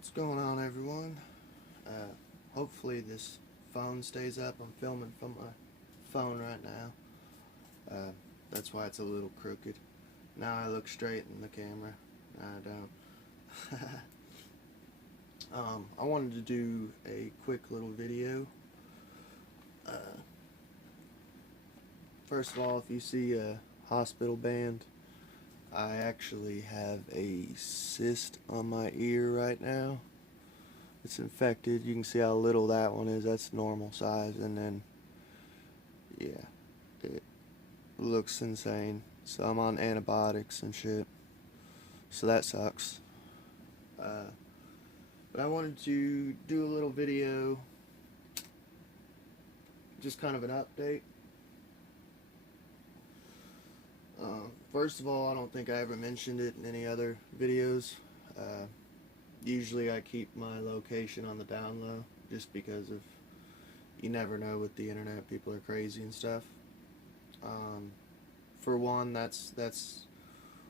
What's going on, everyone? Hopefully this phone stays up. I'm filming from my phone right now. That's why it's a little crooked. Now I look straight in the camera. I don't. I wanted to do a quick little video. First of all, if you see a hospital band, I actually have a cyst on my ear right now. It's infected. You can see how little that one is. That's normal size. And then, yeah, it looks insane. So I'm on antibiotics and shit. So that sucks. But I wanted to do a little video, just kind of an update. First of all, I don't think I ever mentioned it in any other videos. Usually I keep my location on the down low, just because of, you never know with the internet, people are crazy and stuff. For one, that's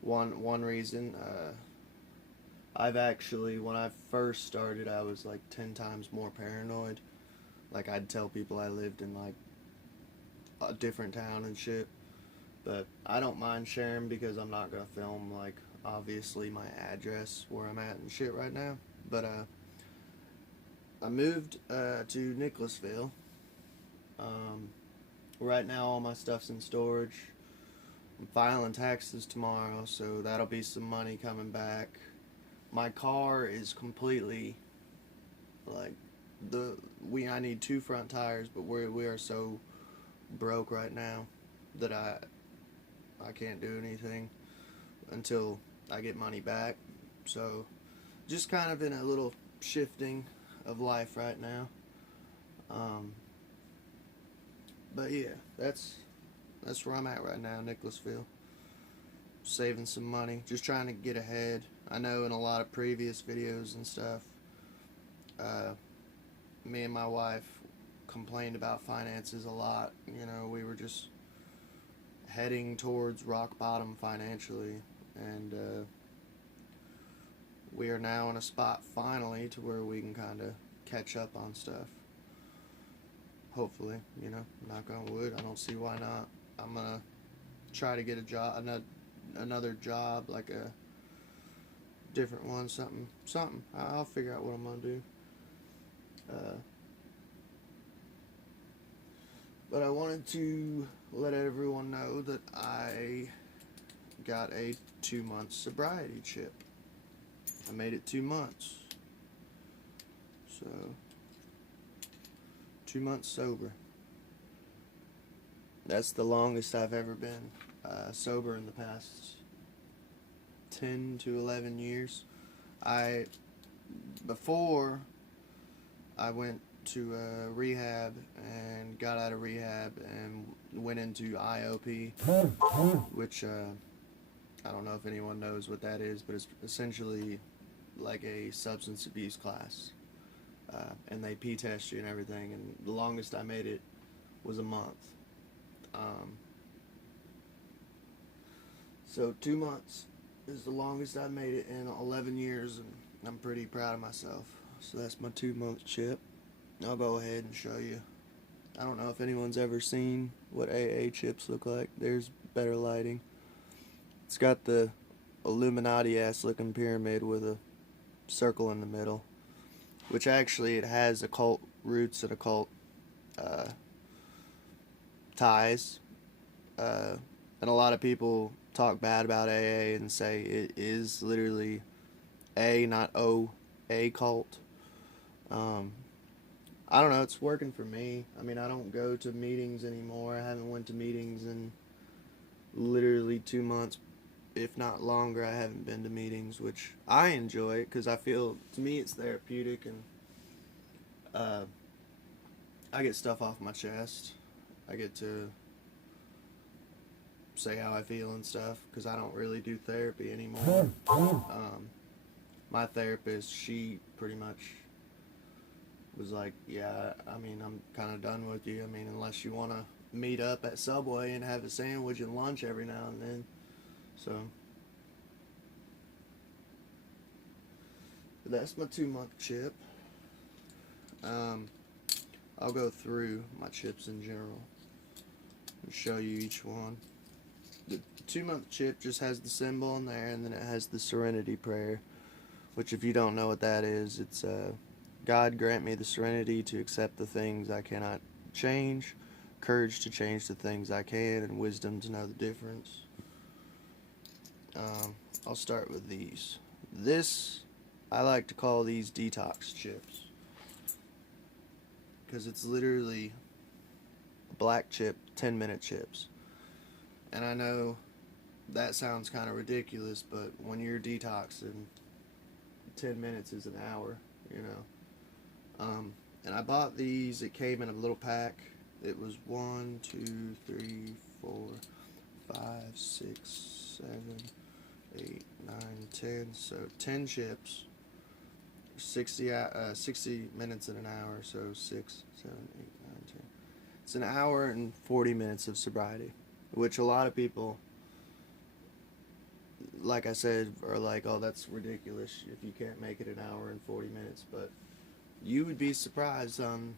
one reason. I've actually, when I first started, I was like 10 times more paranoid. Like, I'd tell people I lived in like a different town and shit. But I don't mind sharing, because I'm not gonna film, like, obviously my address where I'm at and shit right now. But I moved to Nicholasville. Right now all my stuff's in storage. I'm filing taxes tomorrow, so that'll be some money coming back. My car is completely, like, I need 2 front tires, but we are so broke right now that I can't do anything until I get money back. So just kind of in a little shifting of life right now. But yeah, that's where I'm at right now, Nicholasville. Saving some money, just trying to get ahead. I know in a lot of previous videos and stuff, me and my wife complained about finances a lot. You know, we were just heading towards rock bottom financially, and we are now in a spot finally to where we can kind of catch up on stuff. Hopefully, you know, knock on wood. I don't see why not. I'm gonna try to get a job, another job, like a different one, something. I'll figure out what I'm gonna do. But I wanted to let everyone know that I got a 2-month sobriety chip. I made it 2 months. So, 2 months sober. That's the longest I've ever been sober in the past 10 to 11 years. Before I went to rehab and got out of rehab and went into IOP, which I don't know if anyone knows what that is, but it's essentially like a substance abuse class. And they P-test you and everything, and the longest I made it was a month. So 2 months is the longest I've made it in 11 years, and I'm pretty proud of myself. So that's my 2-month chip. I'll go ahead and show you. I don't know if anyone's ever seen what AA chips look like. There's better lighting. It's got the Illuminati ass looking pyramid with a circle in the middle, which actually it has occult roots and occult ties. And a lot of people talk bad about AA and say it is literally A, not O, a cult. I don't know, it's working for me. I mean, I don't go to meetings anymore. I haven't went to meetings in literally 2 months, if not longer. I haven't been to meetings, which I enjoy it, because I feel, to me, it's therapeutic, and I get stuff off my chest. I get to say how I feel and stuff, because I don't really do therapy anymore. My therapist, she pretty much was like, yeah, I mean, I'm kind of done with you. I mean, unless you want to meet up at Subway and have a sandwich and lunch every now and then. So That's my 2-month chip. I'll go through my chips in general and show you each one. The 2-month chip just has the symbol in there, and then it has the Serenity Prayer, which, if you don't know what that is, it's God grant me the serenity to accept the things I cannot change, courage to change the things I can, and wisdom to know the difference. I'll start with these. I like to call these Detox Chips, because it's literally a black chip, 10-minute chips. And I know that sounds kind of ridiculous, but when you're detoxing, 10 minutes is an hour, you know. And I bought these. It came in a little pack. It was 1, 2, 3, 4, 5, 6, 7, 8, 9, 10. So 10 chips. 60 minutes in an hour. So 6, 7, 8, 9, 10. It's an hour and 40 minutes of sobriety, which a lot of people, like I said, are like, oh, that's ridiculous if you can't make it an hour and 40 minutes. But you would be surprised on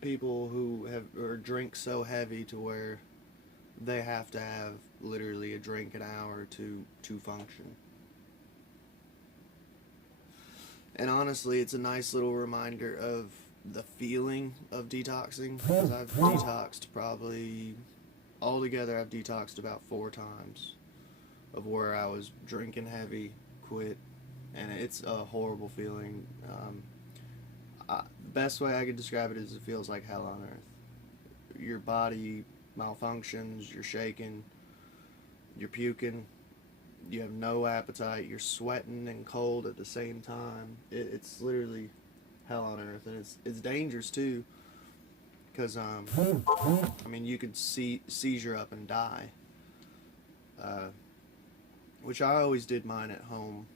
people who drink so heavy to where they have to have literally a drink an hour to function. And honestly, it's a nice little reminder of the feeling of detoxing, because I've detoxed probably, altogether I've detoxed about 4 times, of where I was drinking heavy, quit, and it's a horrible feeling. The best way I could describe it is it feels like hell on earth. Your body malfunctions, you're shaking, you're puking, you have no appetite, you're sweating and cold at the same time. It's literally hell on earth, and it's dangerous too, because I mean, you could seizure up and die, which I always did mine at home.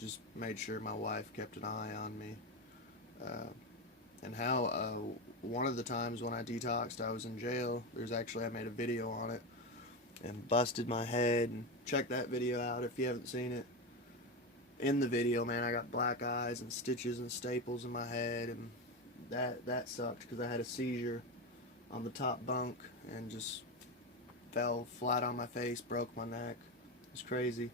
Just made sure my wife kept an eye on me. And how one of the times when I detoxed, I was in jail. I made a video on it and busted my head, and check that video out if you haven't seen it. In the video, man, I got black eyes and stitches and staples in my head, and that sucked, because I had a seizure on the top bunk and just fell flat on my face, broke my neck. It was crazy.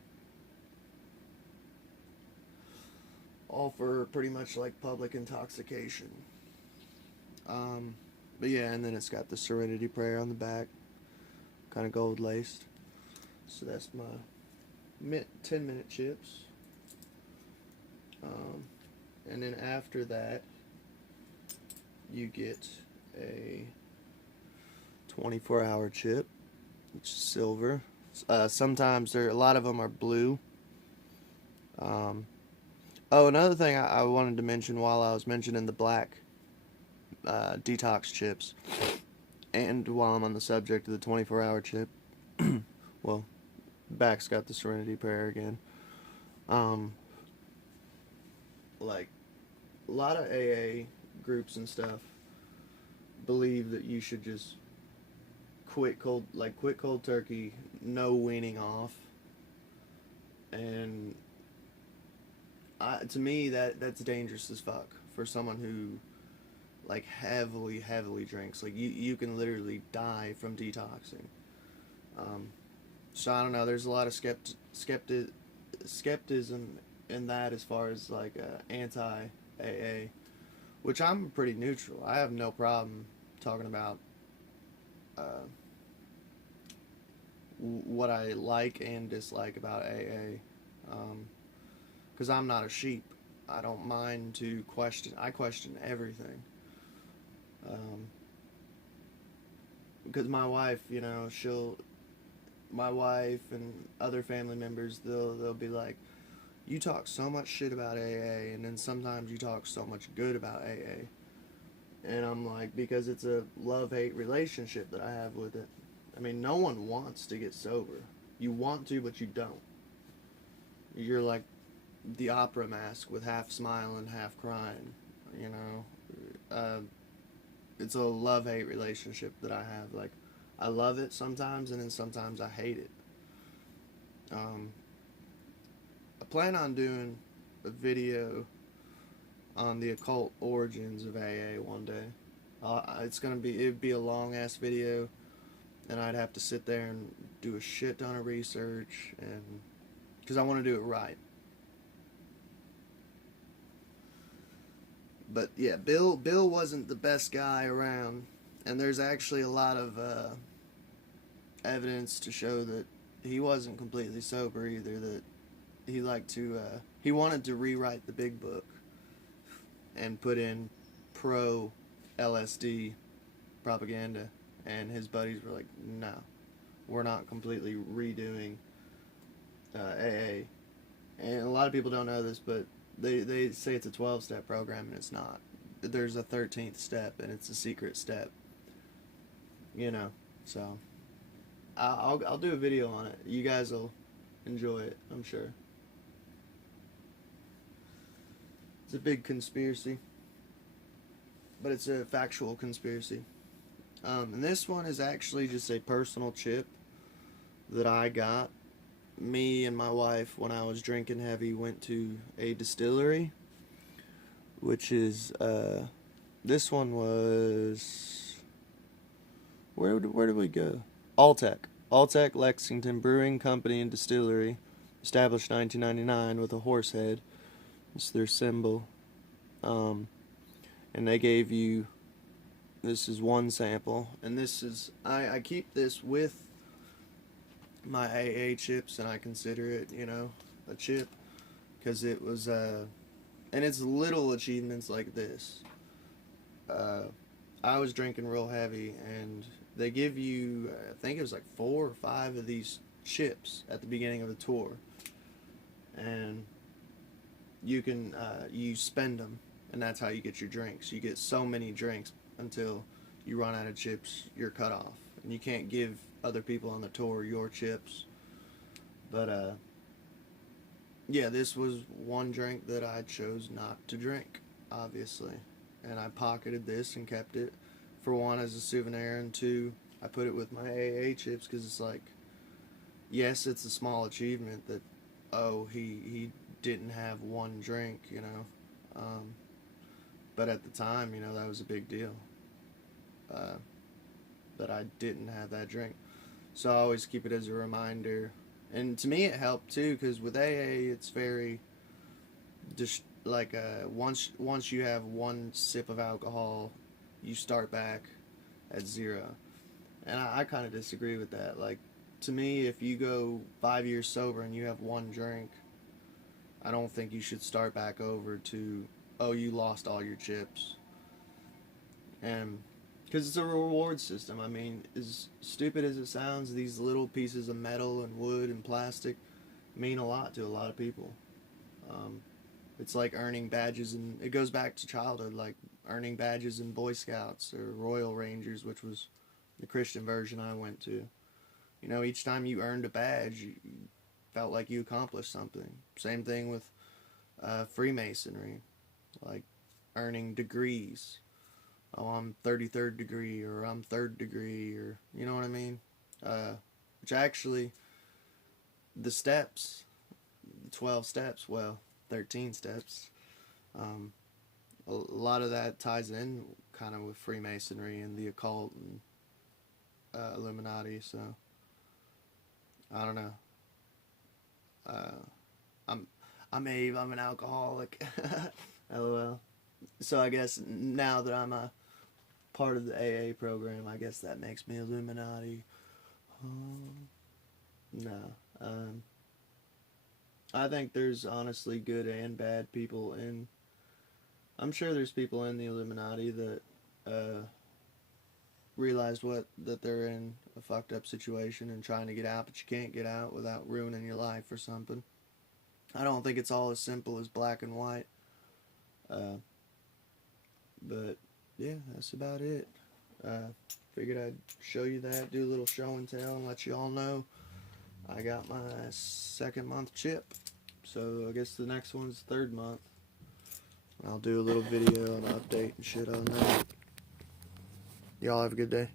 All for pretty much like public intoxication. But yeah, and then it's got the Serenity Prayer on the back, kind of gold laced. So that's my 10-minute chips. And then after that, you get a 24-hour chip, which is silver. Sometimes a lot of them are blue. Oh, another thing I wanted to mention while I was mentioning the black detox chips, and while I'm on the subject of the 24-hour chip, well, back's got the Serenity Prayer again. Like, a lot of AA groups and stuff believe that you should just quit cold turkey, no weaning off, and to me that's dangerous as fuck for someone who like heavily drinks. Like you can literally die from detoxing. So I don't know. There's a lot of skepticism in that, as far as like anti AA, which I'm pretty neutral. I have no problem talking about what I like and dislike about AA. Because I'm not a sheep. I don't mind to question. I question everything. Because my wife, you know, my wife and other family members, they'll be like, you talk so much shit about AA, and then sometimes you talk so much good about AA. And I'm like, because it's a love-hate relationship that I have with it. I mean, no one wants to get sober. You want to, but you don't. You're like the opera mask with half smiling, half crying, you know. It's a love-hate relationship that I have. Like, I love it sometimes, and then sometimes I hate it. I plan on doing a video on the occult origins of AA one day. It'd be a long ass video, and I'd have to sit there and do a shit ton of research, and because I want to do it right. But yeah, Bill wasn't the best guy around, and there's actually a lot of evidence to show that he wasn't completely sober either. That he wanted to rewrite the Big Book and put in pro LSD propaganda, and his buddies were like, no, we're not completely redoing AA. And a lot of people don't know this, but they say it's a 12-step program, and it's not. There's a 13th step, and it's a secret step. You know, so I'll do a video on it. You guys will enjoy it, I'm sure. It's a big conspiracy, but it's a factual conspiracy. And this one is actually just a personal chip that I got. Me and my wife, when I was drinking heavy, went to a distillery, which is, this one was, where did we go? Alltech Lexington Brewing Company and Distillery, established 1999 with a horse head. It's their symbol. And they gave you, this is one sample, and this is, I keep this with my AA chips, and I consider it, you know, a chip, because it was, and it's little achievements like this. I was drinking real heavy, and they give you, I think it was like 4 or 5 of these chips at the beginning of the tour, and you can, you spend them, and that's how you get your drinks. You get so many drinks until you run out of chips, you're cut off, and you can't give other people on the tour your chips. But yeah, this was one drink that I chose not to drink, obviously, and I pocketed this and kept it, for one, as a souvenir, and two, I put it with my AA chips, because it's like, yes, it's a small achievement that, oh, he didn't have one drink, you know, but at the time, you know, that was a big deal, that I didn't have that drink. So I always keep it as a reminder. And to me it helped too, because with AA it's very just like once you have one sip of alcohol, you start back at 0. And I kind of disagree with that. Like, to me, if you go 5 years sober and you have one drink, I don't think you should start back over to, oh, you lost all your chips. And because it's a reward system. I mean, as stupid as it sounds, these little pieces of metal and wood and plastic mean a lot to a lot of people. It's like earning badges, and it goes back to childhood, like earning badges in Boy Scouts or Royal Rangers, which was the Christian version I went to. You know, each time you earned a badge, you felt like you accomplished something. Same thing with Freemasonry, like earning degrees. Oh, I'm 33rd degree, or I'm 3rd degree, or, you know what I mean? Which actually, the steps, 12 steps, well, 13 steps, a lot of that ties in kind of with Freemasonry and the occult and Illuminati, so, I don't know. I'm Abe, I'm an alcoholic, LOL. So I guess now that I'm a part of the AA program, I guess that makes me Illuminati. No. I think there's honestly good and bad people in, I'm sure there's people in the Illuminati that realized that they're in a fucked up situation and trying to get out, but you can't get out without ruining your life or something. I don't think it's all as simple as black and white. But yeah, that's about it. Figured I'd show you that, do a little show and tell, and let you all know I got my 2nd month chip. So I guess the next one's 3rd month. I'll do a little video and update and shit on that. Y'all have a good day.